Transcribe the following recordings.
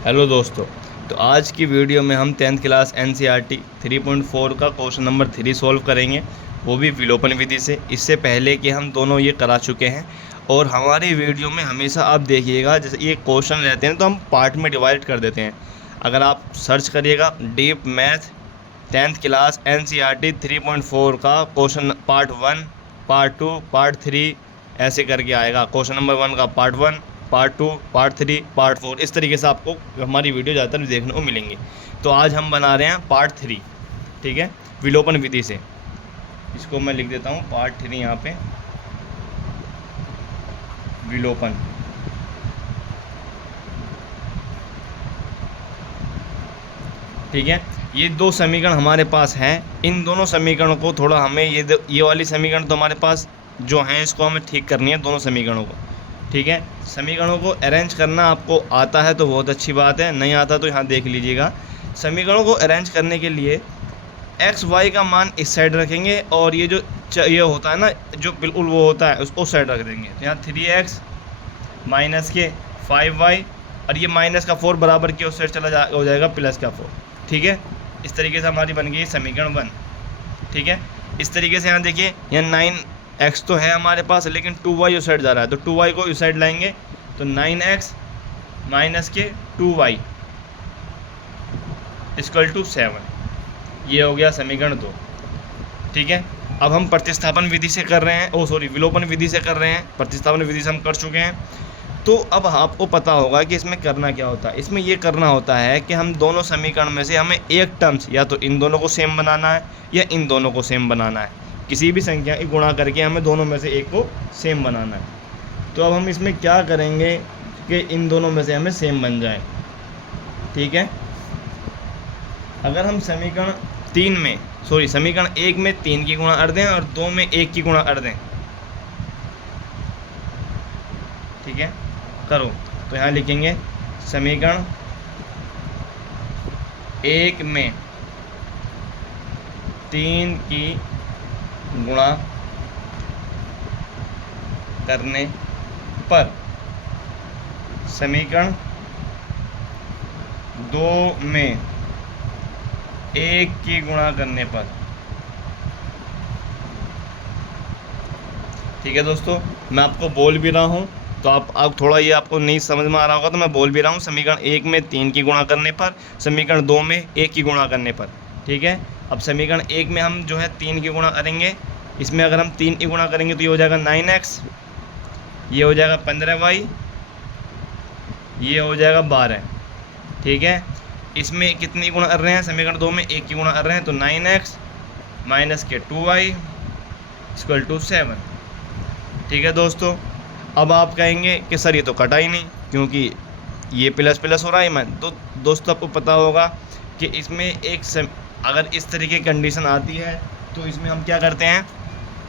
Hello दोस्तों। तो आज की वीडियो में हम 10th क्लास NCERT 3.4 का क्वेश्चन नंबर 3 सॉल्व करेंगे, वो भी विलोपन विधि से। इससे पहले कि हम दोनों ये करा चुके हैं। और हमारी वीडियो में हमेशा आप देखिएगा, जैसे ये क्वेश्चन रहते हैं तो हम पार्ट में डिवाइड कर देते हैं। अगर आप सर्च करिएगा deep math 10th class NCERT 3.4 का क्वेश्चन पार्ट 1, पार्ट 2, पार्ट 3 ऐसे करके आएगा। क्वेश्चन नंबर 1 का पार्ट 1, पार्ट 2, पार्ट 3, पार्ट 4, इस तरीके से आपको हमारी वीडियो ज़्यादातर देखने को मिलेंगी। तो आज हम बना रहे हैं पार्ट 3, ठीक है, विलोपन विधि से। इसको मैं लिख देता हूँ पार्ट 3 यहाँ पे, विलोपन। ठीक है, ये दो समीकरण हमारे पास हैं। इन दोनों समीकरणों को थोड़ा हमें ये वाली समीकरण तो हमारे पास जो हैं, इसको हमें ठीक करनी है, दोनों समीकरणों को। ठीक है, समीकरणों को अरेंज करना आपको आता है तो बहुत अच्छी बात है, नहीं आता तो यहाँ देख लीजिएगा। समीकरणों को अरेंज करने के लिए एक्स वाई का मान इस साइड रखेंगे, और ये जो ये होता है ना, जो बिल्कुल वो होता है, उसको साइड रख देंगे। तो यहाँ 3x माइनस के 5y, और ये माइनस का 4 बराबर के उस साइड हो जाएगा प्लस का 4। ठीक है, इस तरीके से हमारी बन गई समीकरण 1। ठीक है, इस तरीके से यहाँ देखिए, यहाँ 9x तो है हमारे पास, लेकिन 2y उस साइड जा रहा है, तो 2y को इस साइड लाएंगे तो 9x माइनस के 2y इक्वल टू 7। ये हो गया समीकरण 2। ठीक है, अब हम प्रतिस्थापन विधि से कर रहे हैं, विलोपन विधि से कर रहे हैं। प्रतिस्थापन विधि से हम कर चुके हैं। तो अब आपको पता होगा कि इसमें करना क्या होता है। इसमें ये करना होता है कि हम दोनों समीकरण में से हमें एक टर्म्स, या तो इन दोनों को सेम बनाना है या इन दोनों को सेम बनाना है। किसी भी संख्या की गुणा करके हमें दोनों में से एक को सेम बनाना है। तो अब हम इसमें क्या करेंगे कि इन दोनों में से हमें सेम बन जाए। ठीक है, अगर हम समीकरण 1 में 3 की गुणा कर दें और 2 में 1 की गुणा कर दें, ठीक है, करो, तो यहाँ लिखेंगे समीकरण 1 में 3 की गुणा करने पर समीकरण 2 में 1 की गुणा करने पर। ठीक है दोस्तों, मैं आपको बोल भी रहा हूँ, तो आप थोड़ा ये आपको नहीं समझ में आ रहा होगा, तो मैं बोल भी रहा हूँ। समीकरण 1 में 3 की गुणा करने पर, समीकरण 2 में 1 की गुणा करने पर। ठीक है, अब समीकरण 1 में हम जो है 3 की गुणा करेंगे। इसमें अगर हम 3 की गुणा करेंगे तो ये हो जाएगा 9x, ये हो जाएगा 15y, ये हो जाएगा 12। ठीक है, इसमें कितनी गुणा कर रहे हैं, समीकरण 2 में 1 की गुणा कर रहे हैं, तो 9x माइनस के 2y इक्वल टू 7। ठीक है दोस्तों, अब आप कहेंगे कि सर ये तो कटा ही नहीं, क्योंकि ये प्लस प्लस हो रहा है। मैं तो दोस्तों आपको पता होगा कि इसमें अगर इस तरीके की कंडीशन आती है तो इसमें हम क्या करते हैं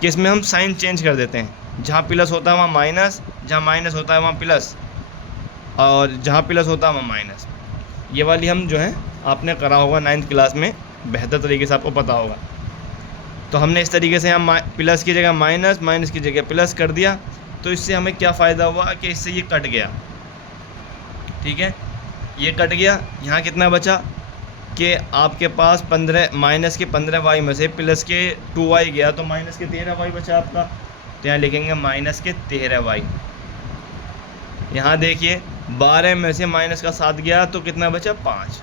कि इसमें हम साइन चेंज कर देते हैं। जहाँ प्लस होता है वहाँ माइनस, जहाँ माइनस होता है वहाँ प्लस, और जहाँ प्लस होता है वहाँ माइनस। ये वाली हम जो है आपने करा होगा 9th क्लास में, बेहतर तरीके से आपको पता होगा। तो हमने इस तरीके से यहाँ प्लस की जगह माइनस, माइनस की जगह प्लस कर दिया। तो इससे हमें क्या फ़ायदा हुआ कि इससे ये कट गया। ठीक है, ये कट गया। यहाँ कितना बचा कि आपके पास 15 माइनस के 15y में से प्लस के 2y गया, तो माइनस के 13y बचा आपका। तो यहाँ लिखेंगे माइनस के 13y। यहाँ देखिए 12 में से माइनस का 7 गया, तो कितना बचा 5।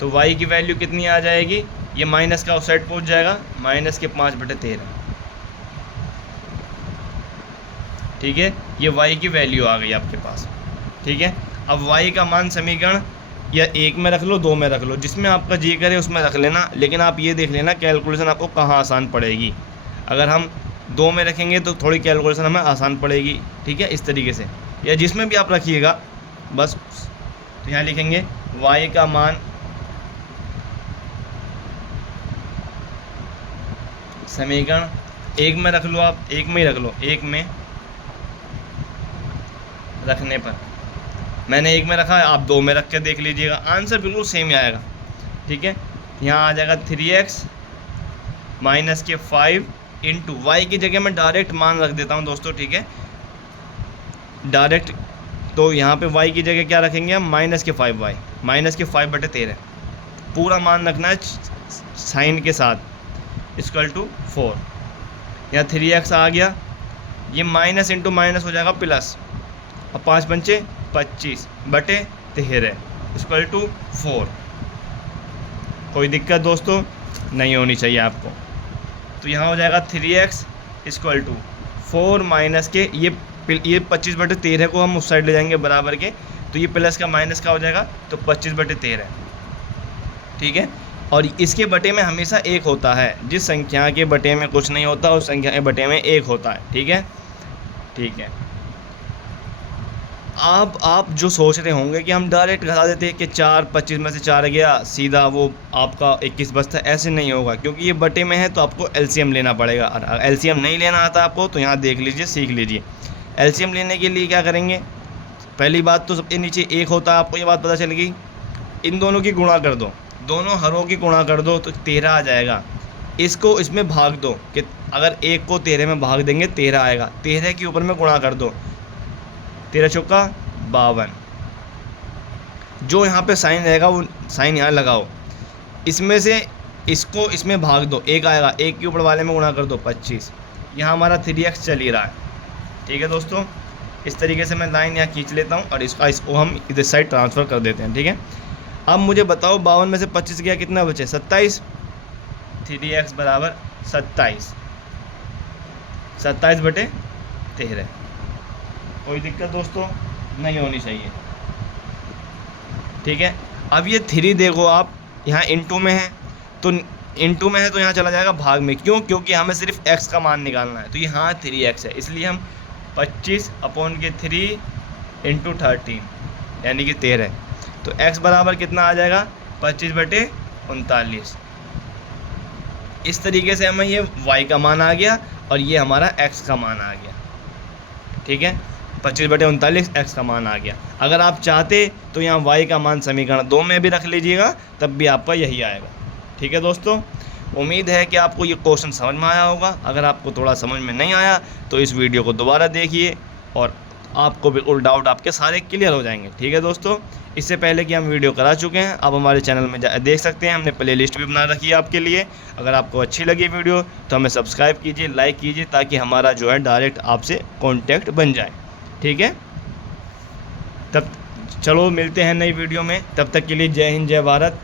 तो y की वैल्यू कितनी आ जाएगी, ये माइनस का उस साइड पहुँच जाएगा, माइनस के 5/13। ठीक है, ये y की वैल्यू आ गई आपके पास। ठीक है, अब y का मान समीकरण या 1 में रख लो, 2 में रख लो, जिसमें आपका जी करे उसमें रख लेना। लेकिन आप ये देख लेना कैलकुलेशन आपको कहाँ आसान पड़ेगी। अगर हम 2 में रखेंगे तो थोड़ी कैलकुलेशन हमें आसान पड़ेगी। ठीक है, इस तरीके से, या जिसमें भी आप रखिएगा बस। तो यहाँ लिखेंगे y का मान समीकरण 1 में रख लो, आप 1 में ही रख लो, 1 में रखने पर, मैंने 1 में रखा है, आप 2 में रख के देख लीजिएगा, आंसर बिल्कुल सेम ही आएगा। ठीक है, यहाँ आ जाएगा 3x माइनस के 5 इंटू वाई की जगह मैं डायरेक्ट मान रख देता हूँ दोस्तों। ठीक है, डायरेक्ट तो यहाँ पे y की जगह क्या रखेंगे हम, माइनस के 5y, माइनस के 5/13 पूरा मान रखना है साइन के साथ, इक्वल टू 4। यहाँ 3x आ गया, ये माइनस इंटू माइनस हो जाएगा प्लस, और 5 पंचे 25/13 इक्वल टू 4। कोई दिक्कत दोस्तों नहीं होनी चाहिए आपको। तो यहाँ हो जाएगा 3x इक्वल टू 4 माइनस के ये 25/13 को हम उस साइड ले जाएंगे बराबर के, तो ये प्लस का माइनस का हो जाएगा, तो 25/13, ठीक है। और इसके बटे में हमेशा 1 होता है, जिस संख्या के बटे में कुछ नहीं होता उस संख्या के बटे में 1 होता है, ठीक है, ठीक है। आप जो सोच रहे होंगे कि हम डायरेक्ट घटा देते हैं कि 4 25 में से 4 गया सीधा वो आपका 21 बचता, ऐसे नहीं होगा, क्योंकि ये बटे में है तो आपको एलसीएम लेना पड़ेगा। और एलसीएम नहीं लेना आता आपको तो यहाँ देख लीजिए, सीख लीजिए। एलसीएम लेने के लिए क्या करेंगे, पहली बात तो सबके नीचे 1 होता है, आपको ये बात पता चल गई। इन दोनों की गुणा कर दो, दोनों हरों की गुणा कर दो तो 13 आ जाएगा। इसको इसमें भाग दो कि अगर 1 को 13 में भाग देंगे 13 आएगा, 13 के ऊपर में गुणा कर दो, 13 चौका 52। जो यहाँ पे साइन रहेगा वो साइन यहाँ लगाओ, इसमें से इसको इसमें भाग दो, 1 आएगा, 1 के ऊपर वाले में गुणा कर दो 25। यहाँ हमारा 3x चल ही रहा है, ठीक है दोस्तों। इस तरीके से मैं लाइन यहाँ खींच लेता हूँ और इसको हम इधर साइड ट्रांसफ़र कर देते हैं, ठीक है। अब मुझे बताओ 52 में से 25 गया, कितना बचे, 27। 3x बराबर 27, 27/13। कोई दिक्कत दोस्तों नहीं होनी चाहिए, ठीक है। अब ये 3 देखो आप, यहाँ इंटू में है तो इंटू में है तो यहाँ चला जाएगा भाग में, क्यों, क्योंकि हमें सिर्फ x का मान निकालना है। तो यहाँ 3x है, इसलिए हम 25/3 इंटू 13 यानी कि 13, तो x बराबर कितना आ जाएगा, 25/39। इस तरीके से हमें ये y का मान आ गया और ये हमारा x का मान आ गया, ठीक है। 25/39 x का मान आ गया। अगर आप चाहते तो यहाँ y का मान समीकरण 2 में भी रख लीजिएगा, तब भी आपका यही आएगा, ठीक है दोस्तों। उम्मीद है कि आपको ये क्वेश्चन समझ में आया होगा। अगर आपको थोड़ा समझ में नहीं आया तो इस वीडियो को दोबारा देखिए और आपको बिल्कुल डाउट आपके सारे क्लियर हो जाएंगे, ठीक है दोस्तों। इससे पहले कि हम वीडियो करा चुके हैं, आप हमारे चैनल में देख सकते हैं, हमने प्लेलिस्ट भी बना रखी है आपके लिए। अगर आपको अच्छी लगी वीडियो तो हमें सब्सक्राइब कीजिए, लाइक कीजिए, ताकि हमारा जो है डायरेक्ट आपसे कॉन्टैक्ट बन जाए, ठीक है। तब चलो मिलते हैं नई वीडियो में, तब तक के लिए जय हिंद, जय भारत।